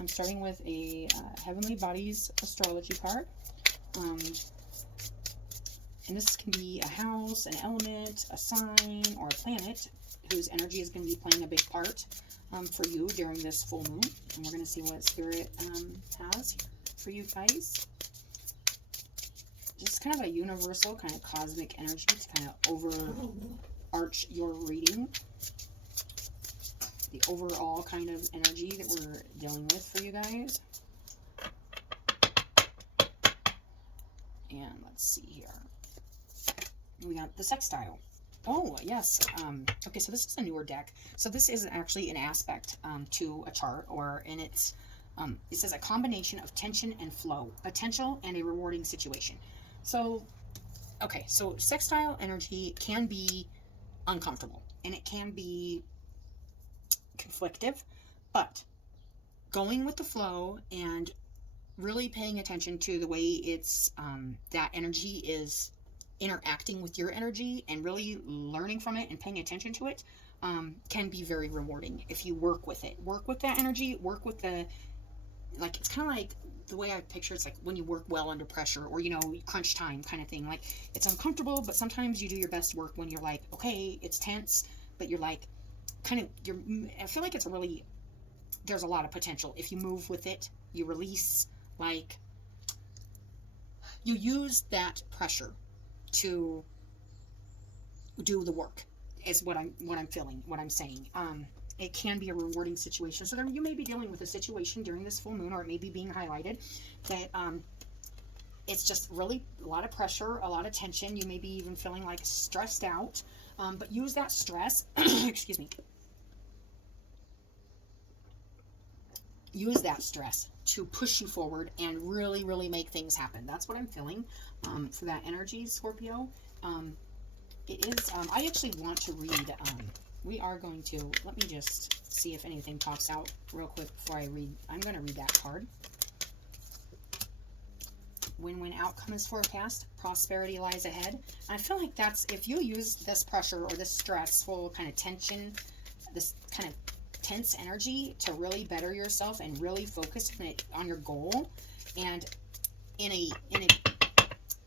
I'm starting with a Heavenly Bodies astrology card. And this can be a house, an element, a sign, or a planet whose energy is going to be playing a big part for you during this full moon. And we're going to see what Spirit has for you guys. Just kind of a universal, kind of cosmic energy to kind of overarch your reading. The overall kind of energy that we're dealing with for you guys. And let's see here. We got the Sextile. Oh, yes. Okay, so this is a newer deck. So this is actually an aspect to a chart, and it says a combination of tension and flow, potential and a rewarding situation. So, okay, so sextile energy can be uncomfortable, and it can be conflictive, but going with the flow and really paying attention to the way it's that energy is interacting with your energy and really learning from it and paying attention to it can be very rewarding if you work with it. Work with that energy, work with the, like, it's kind of like the way I picture it's like when you work well under pressure, or, you know, crunch time kind of thing. Like, it's uncomfortable, but sometimes you do your best work when you're like, okay, it's tense, but you're like, I feel like it's really, there's a lot of potential. If you move with it, you release, like, you use that pressure to do the work, is what I'm feeling, what I'm saying. It can be a rewarding situation. So you may be dealing with a situation during this full moon, or it may be being highlighted, that it's just really a lot of pressure, a lot of tension. You may be even feeling like stressed out, but use that stress, excuse me, use that stress to push you forward and really, really make things happen. That's what I'm feeling for that energy, Scorpio. It is, I actually want to read, we are going to, let me just see if anything pops out real quick before I read. I'm going to read that card. Win-win outcome is forecast. Prosperity lies ahead. I feel like that's, if you use this pressure or this stressful kind of tension, this kind of tense energy to really better yourself and really focus on your goal, and in a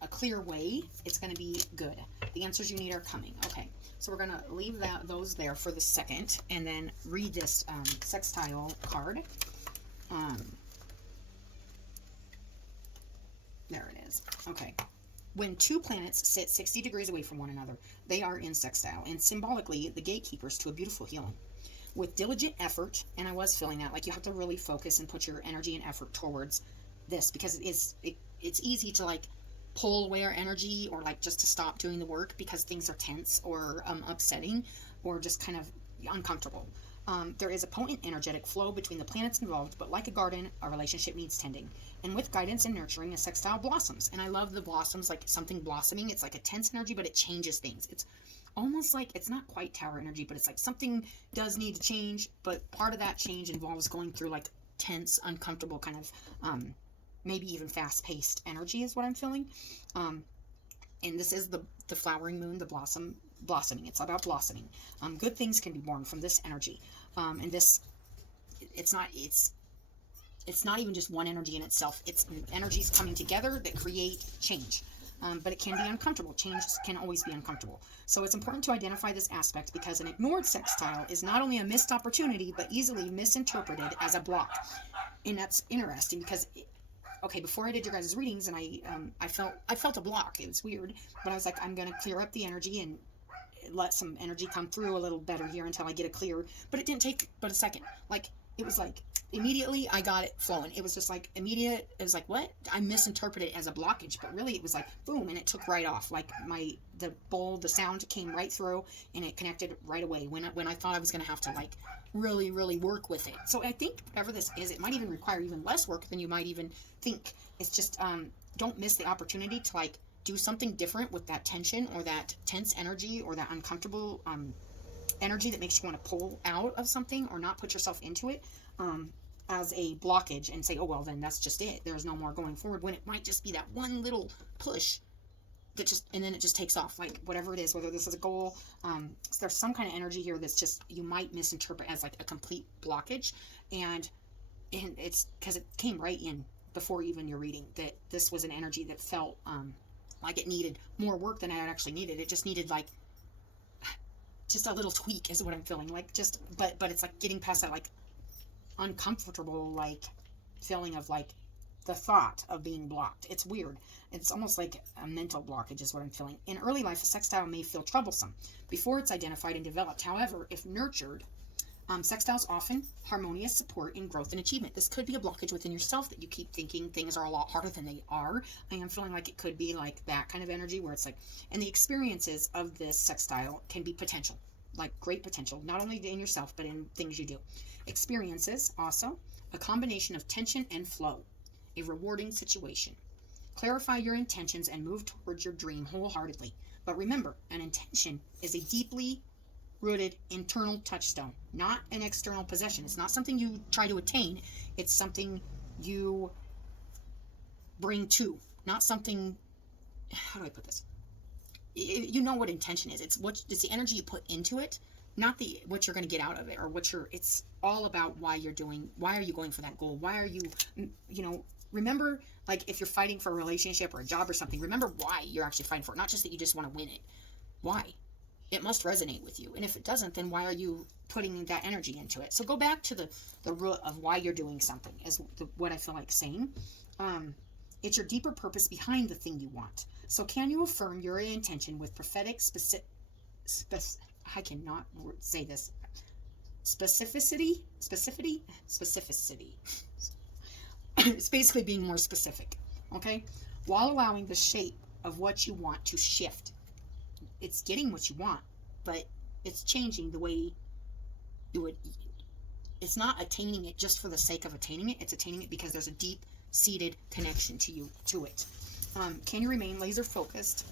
clear way, it's going to be good. The answers you need are coming. Okay, so we're going to leave those there for the second, and then read this sextile card. There it is. Okay. When two planets sit 60 degrees away from one another, they are in sextile, and symbolically the gatekeepers to a beautiful healing. With diligent effort, and I was feeling that, like, you have to really focus and put your energy and effort towards this, because it's easy to, like, pull away our energy, or, like, just to stop doing the work because things are tense or upsetting or just kind of uncomfortable. There is a potent energetic flow between the planets involved, but like a garden, a relationship needs tending. And with guidance and nurturing, a sextile blossoms. And I love the blossoms, like something blossoming. It's like a tense energy, but it changes things. It's almost like, it's not quite tower energy, but it's like something does need to change, but part of that change involves going through, like, tense, uncomfortable kind of maybe even fast-paced energy is what I'm feeling. And this is the flowering moon, the blossoming. It's about blossoming. Good things can be born from this energy. And this, it's not even just one energy in itself. It's energies coming together that create change. But it can be uncomfortable. Change can always be uncomfortable. So it's important to identify this aspect, because an ignored sextile is not only a missed opportunity, but easily misinterpreted as a block. And that's interesting, because okay, before I did your guys' readings, and I felt a block. It was weird, but I was like, I'm gonna clear up the energy and let some energy come through a little better here until I get it clear. But it didn't take but a second. Like, it was like immediately I got it flowing. It was just like immediate. It was like, what? I misinterpreted it as a blockage, but really it was like boom, and it took right off. Like the sound came right through, and it connected right away when I thought I was gonna have to, like, really, really work with it. So I think whatever this is, it might even require even less work than you might even think. It's just don't miss the opportunity to, like, do something different with that tension or that tense energy or that uncomfortable energy that makes you want to pull out of something or not put yourself into it as a blockage, and say, oh, well, then that's just it. There's no more going forward, when it might just be that one little push that just, and then it just takes off, like whatever it is, whether this is a goal. So there's some kind of energy here that's just, you might misinterpret as like a complete blockage. And it's because it came right in before even your reading, that this was an energy that felt like it needed more work than I had actually needed. It just needed like just a little tweak is what I'm feeling like. Just but it's like getting past that like uncomfortable like feeling of like the thought of being blocked. It's weird. It's almost like a mental blockage is what I'm feeling. In early life, a sextile may feel troublesome before it's identified and developed. However, if nurtured, sextiles often harmonious support in growth and achievement. This could be a blockage within yourself that you keep thinking things are a lot harder than they are. I am feeling like it could be like that kind of energy where it's like, and the experiences of this sextile can be potential, like great potential, not only in yourself, but in things you do. Experiences also, a combination of tension and flow, a rewarding situation. Clarify your intentions and move towards your dream wholeheartedly. But remember, an intention is a deeply rooted internal touchstone, not an external possession. It's not something you try to attain. It's something you bring to, not something, how do I put this? You know what intention is. It's the energy you put into it, not the what you're going to get out of it, or it's all about why you're you going for that goal? Why are you, remember, like if you're fighting for a relationship or a job or something, remember why you're actually fighting for it, not just that you just want to win it. Why? It must resonate with you. And if it doesn't, then why are you putting that energy into it? So go back to the root of why you're doing something, is what I feel like saying. It's your deeper purpose behind the thing you want. So can you affirm your intention with prophetic I cannot say this. Specificity. It's basically being more specific, okay? While allowing the shape of what you want to shift. It's getting what you want, but it's changing the way you would. It's not attaining it just for the sake of attaining it. It's attaining it because there's a deep-seated connection to it. Can you remain laser focused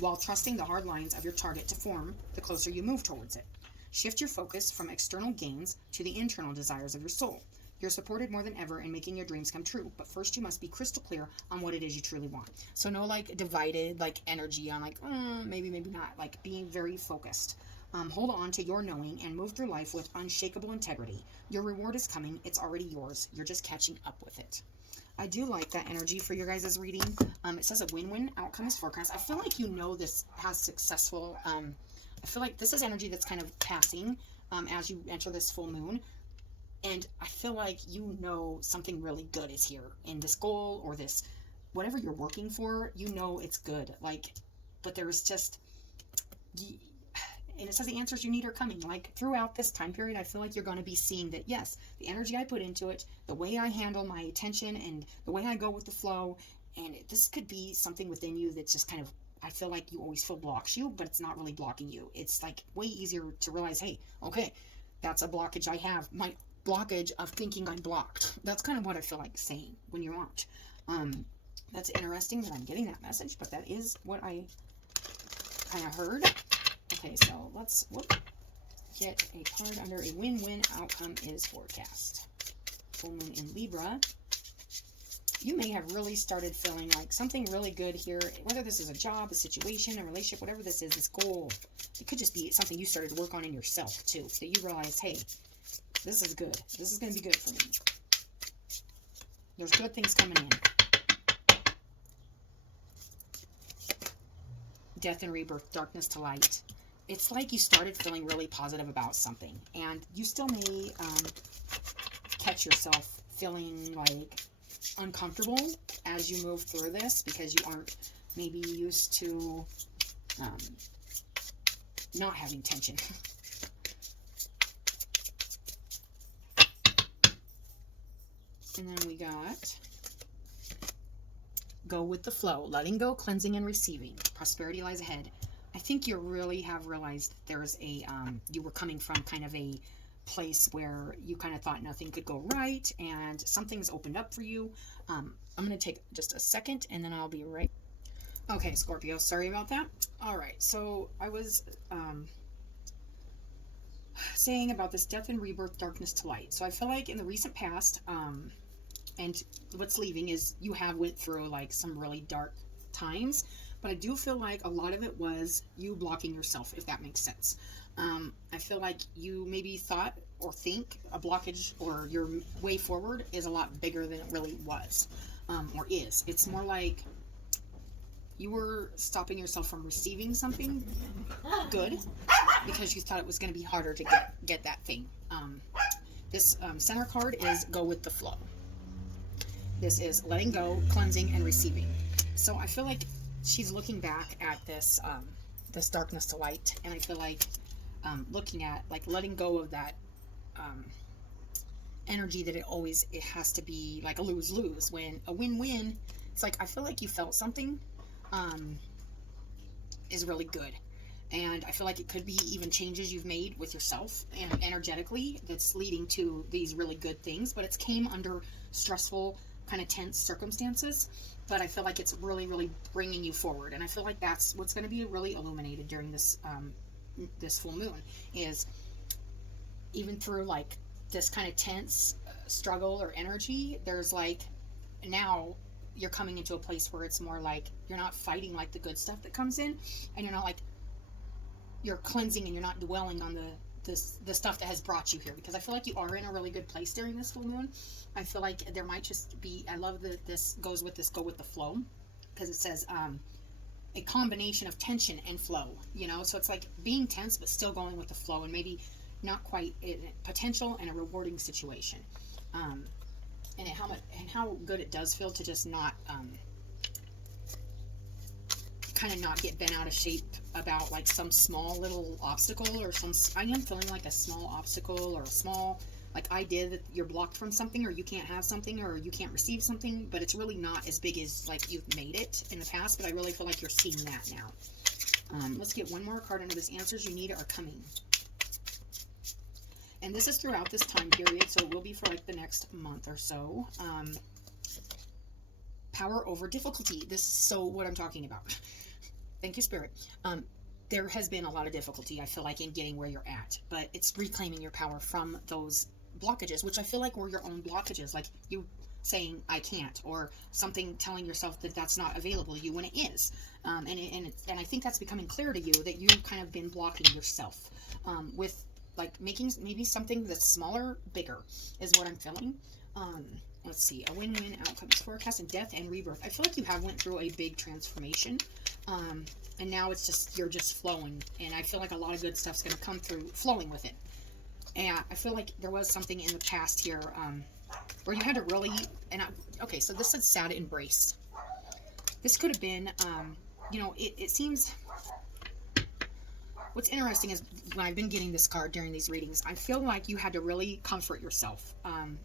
while trusting the hard lines of your target to form the closer you move towards it? Shift your focus from external gains to the internal desires of your soul. You're supported more than ever in making your dreams come true, but first you must be crystal clear on what it is you truly want. So no like divided like energy on like maybe not, like being very focused. Hold on to your knowing and move through life with unshakable integrity. Your reward is coming. It's already yours. You're just catching up with it. I do like that energy for your guys' reading. It says a win-win outcome is forecast. I feel like this has successful. I feel like this is energy that's kind of passing as you enter this full moon. And I feel like something really good is here in this goal or this, whatever you're working for, it's good. Like, but there's just, and it says the answers you need are coming. Like throughout this time period, I feel like you're going to be seeing that, yes, the energy I put into it, the way I handle my attention and the way I go with the flow, and this could be something within you that's just kind of, I feel like you always feel blocks you, but it's not really blocking you. It's like way easier to realize, hey, okay, that's a blockage I have. My blockage of thinking I'm blocked. That's kind of what I feel like saying when you aren't. That's interesting that I'm getting that message, but that is what I kind of heard. Okay, so let's get a card under a win-win outcome is forecast. Full moon in Libra. You may have really started feeling like something really good here, whether this is a job, a situation, a relationship, whatever this is, this goal. It could just be something you started to work on in yourself too, that you realize, hey, this is good. This is going to be good for me. There's good things coming in. Death and rebirth, darkness to light. It's like you started feeling really positive about something, and you still may catch yourself feeling like uncomfortable as you move through this because you aren't maybe used to not having tension. And then we got go with the flow, letting go, cleansing, and receiving. Prosperity lies ahead. I think you really have realized there's a, you were coming from kind of a place where you kind of thought nothing could go right, and something's opened up for you. I'm going to take just a second, and then I'll be right. Okay, Scorpio, sorry about that. All right, so I was saying about this death and rebirth, darkness to light. So I feel like in the recent past, and what's leaving is you have went through like some really dark times, but I do feel like a lot of it was you blocking yourself, if that makes sense. I feel like you maybe thought or think a blockage or your way forward is a lot bigger than it really was, or is. It's more like you were stopping yourself from receiving something good because you thought it was going to be harder to get that thing. This center card is go with the flow. This is letting go, cleansing, and receiving. So I feel like she's looking back at this this darkness to light, and I feel like looking at like letting go of that energy that it has to be like a lose-lose. When a win-win, it's like I feel like you felt something is really good. And I feel like it could be even changes you've made with yourself and energetically that's leading to these really good things, but it's came under stressful, kind of tense circumstances. But I feel like it's really, really bringing you forward. And I feel like that's what's going to be really illuminated during this this full moon, is even through like this kind of tense struggle or energy, there's like now you're coming into a place where it's more like you're not fighting like the good stuff that comes in, and you're not like you're cleansing and you're not dwelling on the stuff that has brought you here, because I feel like you are in a really good place during this full moon. I feel like there might just be, I love that this goes with this go with the flow, because it says a combination of tension and flow, you know, so it's like being tense but still going with the flow, and maybe not quite potential and a rewarding situation, and how good it does feel to just not kind of not get bent out of shape about like some small little obstacle, or I am feeling like a small obstacle or a small like idea that you're blocked from something, or you can't have something, or you can't receive something, but it's really not as big as like you've made it in the past. But I really feel like you're seeing that now. Let's get one more card under this. Answers you need are coming. And this is throughout this time period, so it will be for like the next month or so. Power over difficulty. This is so what I'm talking about. Thank you, Spirit. There has been a lot of difficulty, I feel like, in getting where you're at, but it's reclaiming your power from those blockages, which I feel like were your own blockages, like you saying I can't, or something telling yourself that that's not available to you when it is. And I think that's becoming clear to you that you've kind of been blocking yourself with like making maybe something that's smaller bigger is what I'm feeling. Let's see, a win-win outcomes forecast and death and rebirth. I feel like you have went through a big transformation, and now it's just you're just flowing, and I feel like a lot of good stuff's going to come through flowing with it. And I feel like there was something in the past here where you had to really, okay, so this says sad embrace. This could have been, you know, it seems, what's interesting is when I've been getting this card during these readings, I feel like you had to really comfort yourself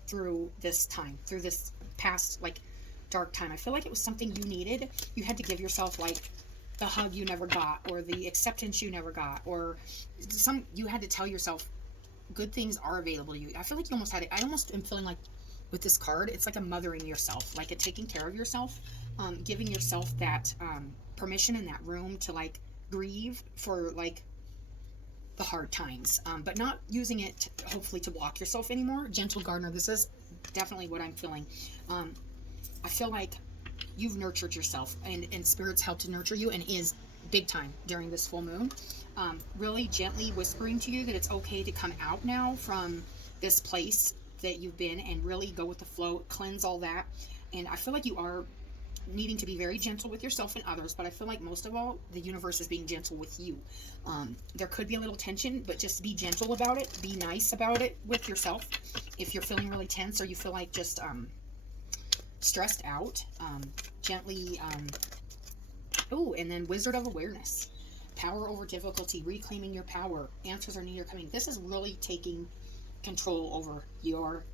through this time, through this past, like, dark time. I feel like it was something you needed. You had to give yourself, like, the hug you never got, or the acceptance you never got, or you had to tell yourself good things are available to you. I feel like you almost had it. I almost am feeling like with this card, it's like a mothering yourself, like a taking care of yourself, giving yourself that permission and that room to, like, grieve for, like, the hard times, but not using it hopefully to block yourself anymore. Gentle gardener, this is definitely what I'm feeling. I feel like you've nurtured yourself, and Spirit's helped to nurture you, and is big time during this full moon, really gently whispering to you that it's okay to come out now from this place that you've been, and really go with the flow, cleanse all that. And I feel like you are needing to be very gentle with yourself and others, but I feel like most of all, the universe is being gentle with you. There could be a little tension, but just be gentle about it. Be nice about it with yourself. If you're feeling really tense, or you feel like just stressed out, gently, oh, and then Wizard of Awareness. Power over difficulty, reclaiming your power. Answers are needed coming. This is really taking control over your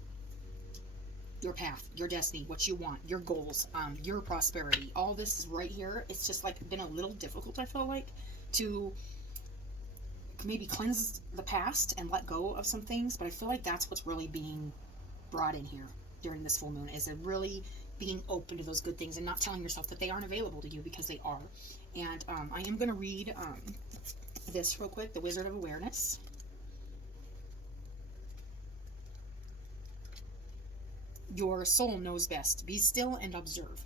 path, your destiny, what you want, your goals, your prosperity. All this is right here. It's just like been a little difficult, I feel like, to maybe cleanse the past and let go of some things, but I feel like that's what's really being brought in here during this full moon, is really being open to those good things and not telling yourself that they aren't available to you, because they are. And I am going to read this real quick, the Wizard of Awareness. Your soul knows best. Be still and observe.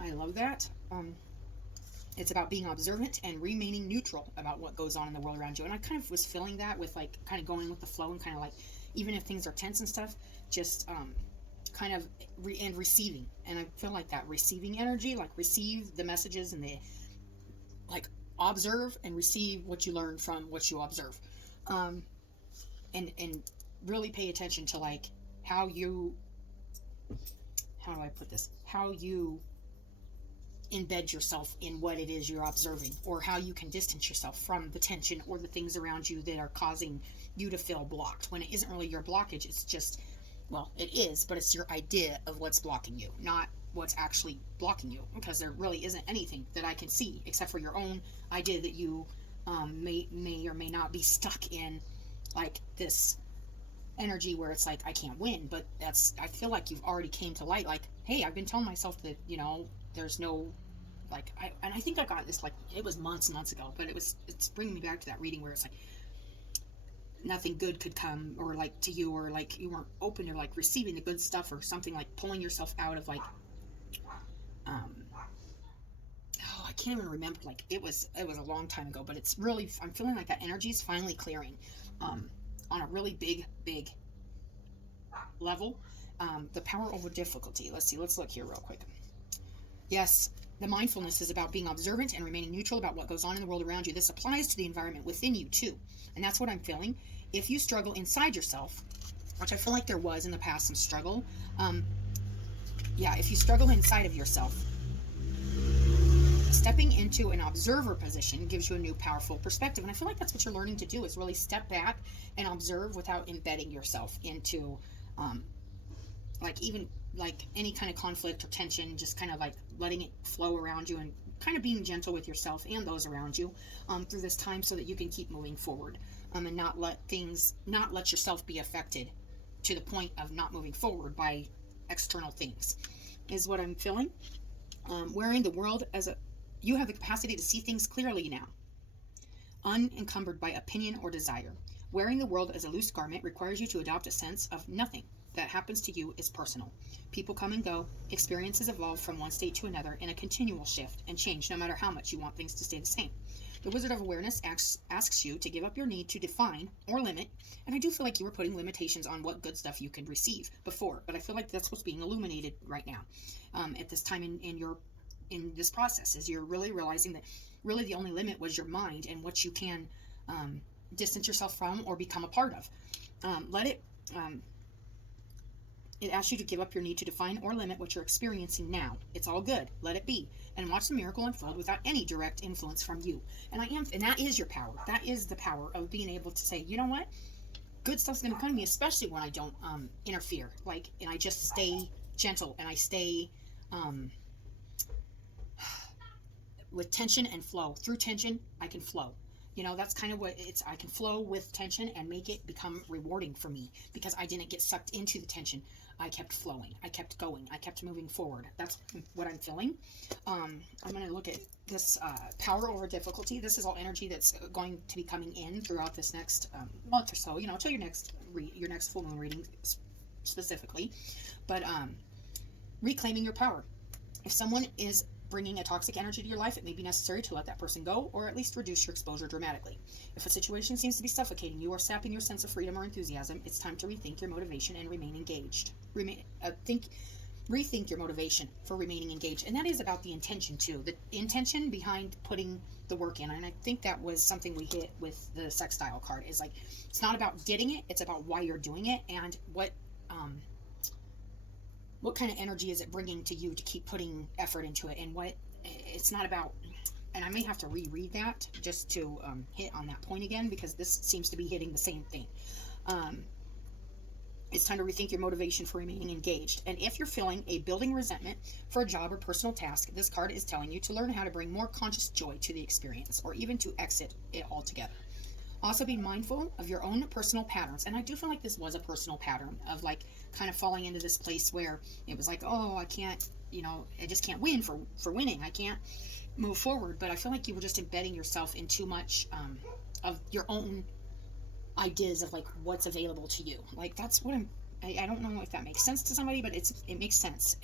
I love that. It's about being observant and remaining neutral about what goes on in the world around you. And I kind of was feeling that with like kind of going with the flow and kind of like, even if things are tense and stuff, just kind of and receiving. And I feel like that receiving energy, like receive the messages and the like observe and receive what you learn from what you observe. And really pay attention to like how you, how do I put this? How you embed yourself in what it is you're observing, or how you can distance yourself from the tension or the things around you that are causing you to feel blocked when it isn't really your blockage. It's just, well, it is, but it's your idea of what's blocking you, not what's actually blocking you, because there really isn't anything that I can see except for your own idea that you may or may not be stuck in like this energy where it's like I can't win. But that's, I feel like you've already came to light, like, hey, I've been telling myself that, you know, there's no like, I think I got this like, it was months ago, but it's bringing me back to that reading where it's like nothing good could come or like to you, or like you weren't open to like receiving the good stuff, or something, like pulling yourself out of like oh, I can't even remember, like it was a long time ago, but it's really, I'm feeling like that energy is finally clearing on a really big level. The power over difficulty, let's look here real quick. Yes, the mindfulness is about being observant and remaining neutral about what goes on in the world around you. This applies to the environment within you too. And that's what I'm feeling. If you struggle inside yourself, which I feel like there was in the past some struggle, if you struggle inside of yourself, stepping into an observer position gives you a new powerful perspective. And I feel like that's what you're learning to do, is really step back and observe without embedding yourself into like even like any kind of conflict or tension, just kind of like letting it flow around you and kind of being gentle with yourself and those around you through this time, so that you can keep moving forward and not let yourself be affected to the point of not moving forward by external things, is what I'm feeling. Wearing the world as a, you have the capacity to see things clearly now, unencumbered by opinion or desire. Wearing the world as a loose garment requires you to adopt a sense of nothing that happens to you is personal. People come and go, experiences evolve from one state to another in a continual shift and change, no matter how much you want things to stay the same. The Wizard of Awareness asks you to give up your need to define or limit, and I do feel like you were putting limitations on what good stuff you could receive before, but I feel like that's what's being illuminated right now at this time in this process, is you're really realizing that really the only limit was your mind and what you can distance yourself from or become a part of. It asks you to give up your need to define or limit what you're experiencing now. It's all good. Let it be. And watch the miracle unfold without any direct influence from you. And that is your power. That is the power of being able to say, you know what? Good stuff's going to come to me, especially when I don't interfere. Like, and I just stay gentle and I stay with tension and flow. Through tension, I can flow. You know, that's kind of what it's, I can flow with tension and make it become rewarding for me because I didn't get sucked into the tension. I kept flowing. I kept going. I kept moving forward. That's what I'm feeling. I'm going to look at this power over difficulty. This is all energy that's going to be coming in throughout this next month or so, you know, until your next full moon reading specifically. But reclaiming your power. If someone is bringing a toxic energy to your life, it may be necessary to let that person go, or at least reduce your exposure dramatically. If a situation seems to be suffocating you or sapping your sense of freedom or enthusiasm, it's time to rethink your motivation and remain engaged. Rethink your motivation for remaining engaged. And that is about the intention too. The intention behind putting the work in. And I think that was something we hit with the Sextile card, is like, it's not about getting it, it's about why you're doing it and what kind of energy is it bringing to you to keep putting effort into it, and what it's not about. And I may have to reread that just to hit on that point again, because this seems to be hitting the same thing. It's time to rethink your motivation for remaining engaged. And if you're feeling a building resentment for a job or personal task, this card is telling you to learn how to bring more conscious joy to the experience, or even to exit it altogether. Also, be mindful of your own personal patterns. And I do feel like this was a personal pattern of like kind of falling into this place where it was like, oh, I can't, you know, I just can't win for winning. I can't move forward. But I feel like you were just embedding yourself in too much of your own ideas of like what's available to you. Like, that's what I don't know if that makes sense to somebody, but it makes sense.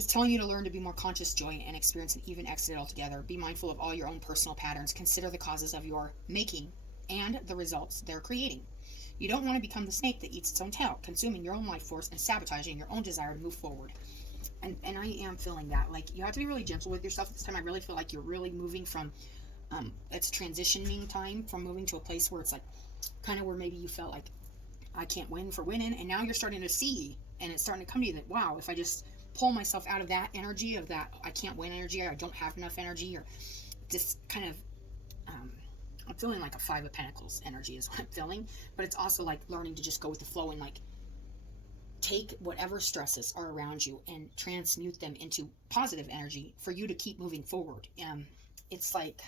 It's telling you to learn to be more conscious joy and experience an even exit altogether. Be mindful of all your own personal patterns. Consider the causes of your making and the results they're creating. You don't want to become the snake that eats its own tail, consuming your own life force and sabotaging your own desire to move forward. And I am feeling that. Like, you have to be really gentle with yourself this time. I really feel like you're really moving from, it's transitioning time from moving to a place where it's like, kind of where maybe you felt like, I can't win for winning. And now you're starting to see, and it's starting to come to you that, wow, if I just pull myself out of that energy, of that I can't win energy, or I don't have enough energy, or this kind of, I'm feeling like a 5 of Pentacles energy is what I'm feeling. But it's also like learning to just go with the flow and like take whatever stresses are around you and transmute them into positive energy for you to keep moving forward. It's like,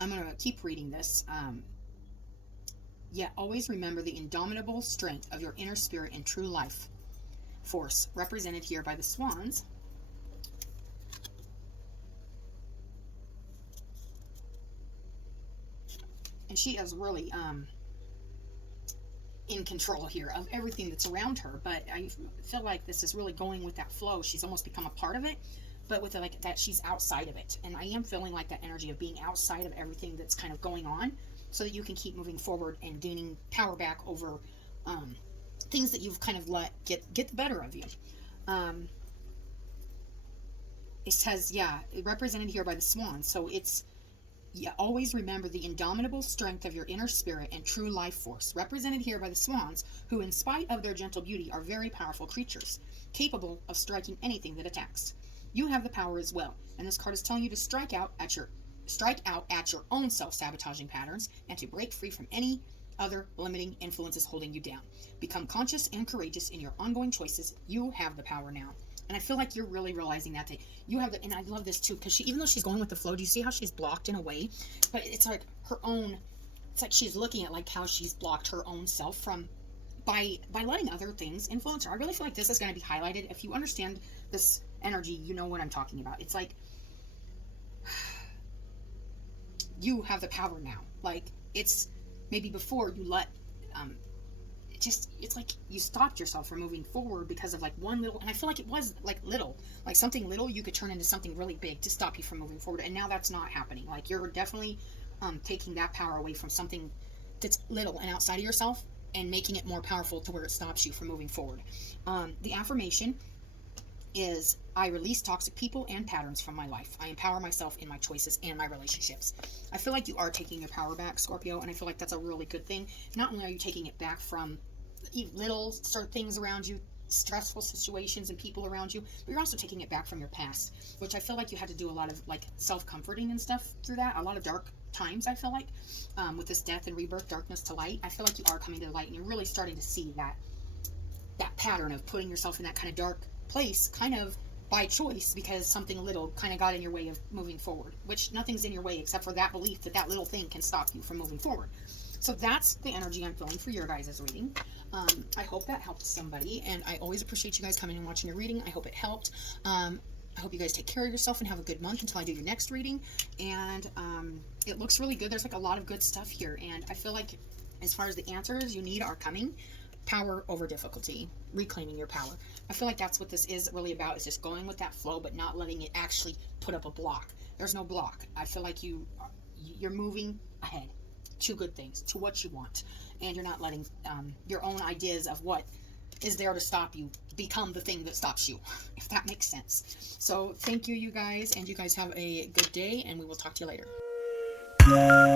I'm going to keep reading this. Yet always remember the indomitable strength of your inner spirit and true life force, represented here by the swans. And she is really in control here of everything that's around her. But I feel like this is really going with that flow. She's almost become a part of it, but with like that, she's outside of it. And I am feeling like that energy of being outside of everything that's kind of going on, so that you can keep moving forward and gaining power back over things that you've kind of let get the better of you. It says, yeah, represented here by the swan. So it's, yeah, always remember the indomitable strength of your inner spirit and true life force, represented here by the swans, who in spite of their gentle beauty are very powerful creatures, capable of striking anything that attacks. You have the power as well, and this card is telling you to strike out at your own self-sabotaging patterns and to break free from any other limiting influences holding you down. Become conscious and courageous in your ongoing choices. You have the power now. And I feel like you're really realizing that you have the, and I love this too, because even though she's going with the flow, do you see how she's blocked in a way? But it's like her own, it's like she's looking at like how she's blocked her own self from, by letting other things influence her. I really feel like this is going to be highlighted. If you understand this energy, you know what I'm talking about. It's like, you have the power now. Like, it's maybe before you let it's like you stopped yourself from moving forward because of like one little, and I feel like it was like little, like something little you could turn into something really big to stop you from moving forward. And now that's not happening. Like, you're definitely taking that power away from something that's little and outside of yourself and making it more powerful to where it stops you from moving forward. The affirmation is, I release toxic people and patterns from my life. I empower myself in my choices and my relationships. I feel like you are taking your power back, Scorpio, and I feel like that's a really good thing. Not only are you taking it back from little sort of things around you, stressful situations and people around you, but you're also taking it back from your past, which I feel like you had to do a lot of like self-comforting and stuff through that. A lot of dark times, I feel like, with this death and rebirth, darkness to light. I feel like you are coming to the light, and you're really starting to see that pattern of putting yourself in that kind of dark place, kind of by choice, because something little kind of got in your way of moving forward, which nothing's in your way except for that belief that that little thing can stop you from moving forward. So that's the energy I'm feeling for your guys' reading. I hope that helped somebody, and I always appreciate you guys coming and watching your reading. I hope it helped. I hope you guys take care of yourself and have a good month until I do your next reading. And it looks really good. There's like a lot of good stuff here, and I feel like as far as the answers you need are coming. Power over difficulty, reclaiming your power. I feel like that's what this is really about, is just going with that flow, but not letting it actually put up a block. There's no block. I feel like you're moving ahead to good things, to what you want, and you're not letting your own ideas of what is there to stop you become the thing that stops you, if that makes sense. So thank you, you guys, and you guys have a good day, and we will talk to you later.